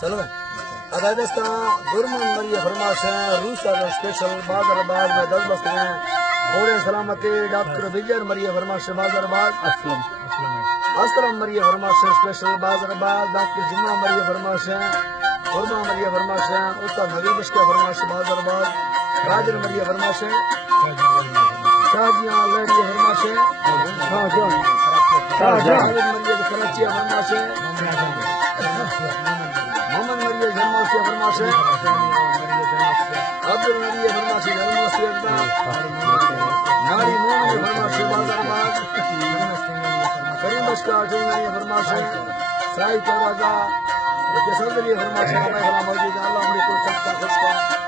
चलो अदादस्ता गुरमन मरिया फरमाश है रूस का स्पेशल बाजाराबाद में 10 बस्ते हैं घोड़े सलामती डॉक्टर विजय मरिया फरमाश बाजाराबाद असलम मरिया फरमाश स्पेशल बाजाराबाद डॉक्टर जुम्मा मरिया फरमाश गुरमा मरिया फरमाश उस्ताद नबी बश्का फरमाश बाजाराबाद कादिर मरिया फरमाश शाहजियां लहरिया फरमाश शाहजहां मरिया कराची फरमाश मोहम्मद मरिया फरमाश फरमाश अब्दुल मरिया फरमाश फरमाश नारी मोहम्मद फरमाश बाजाराबाद करीम बश्का मरिया फरमाश साई तौराजा के सदरिया फरमाश हमें सलाम मौजूद है अल्लाह हमको सबका खुश कर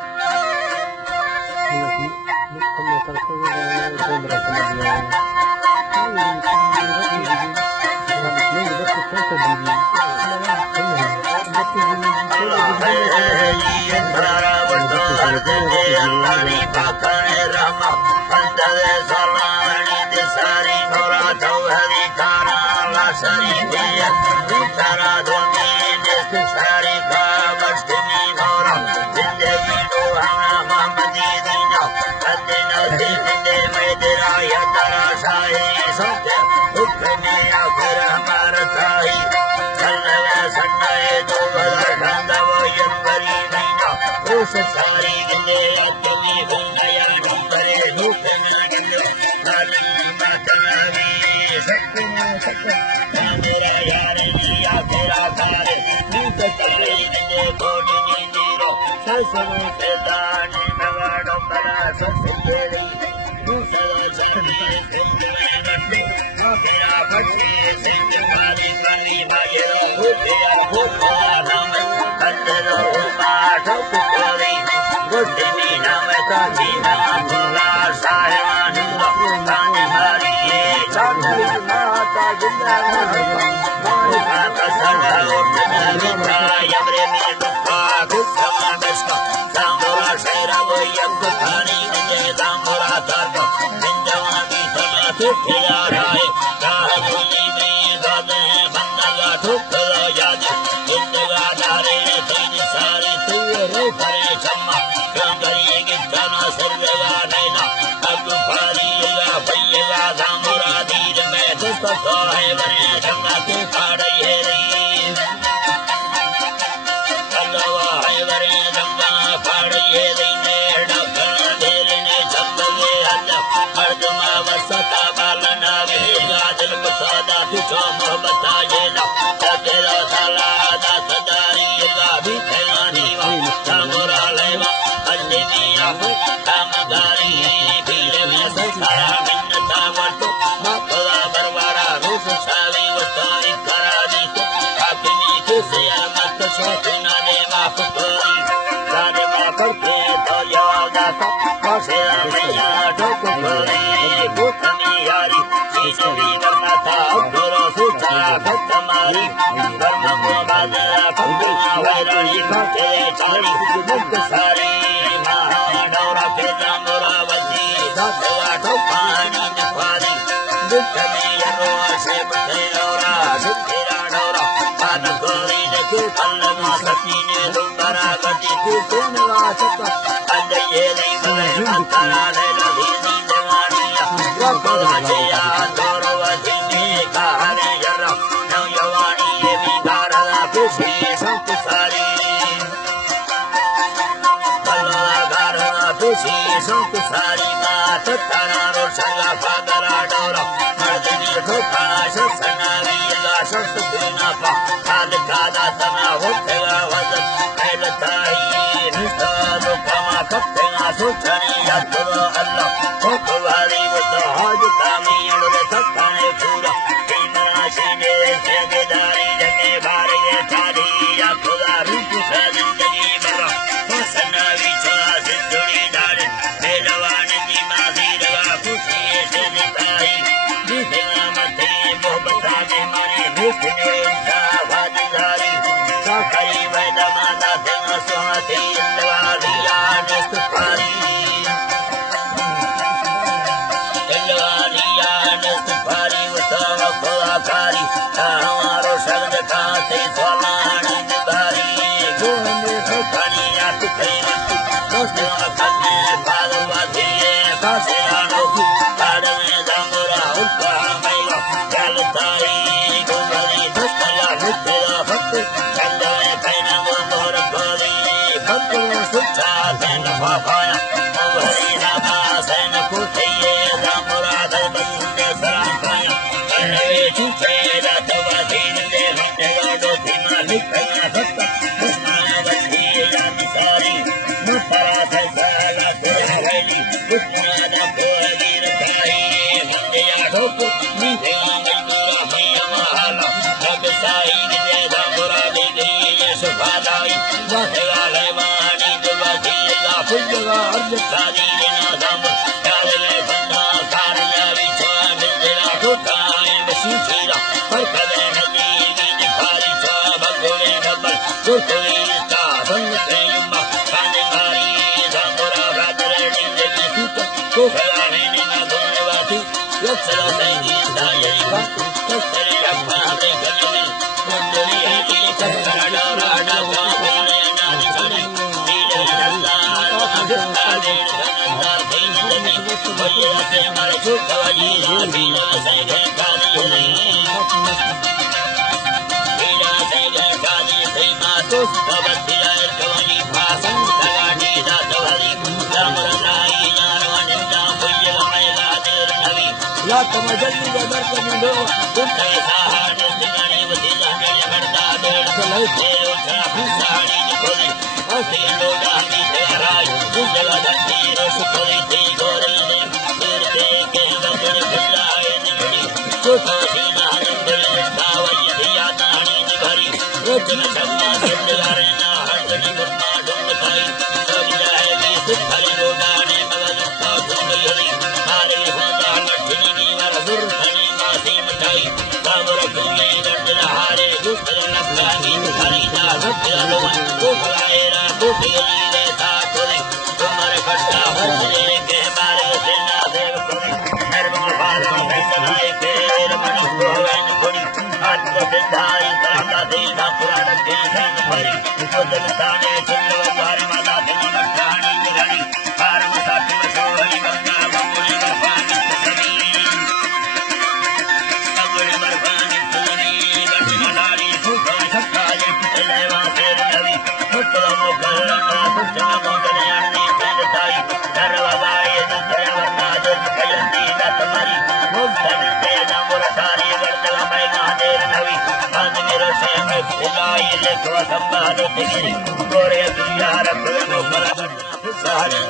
Sahara,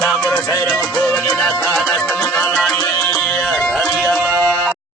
Namura Saira, Govana,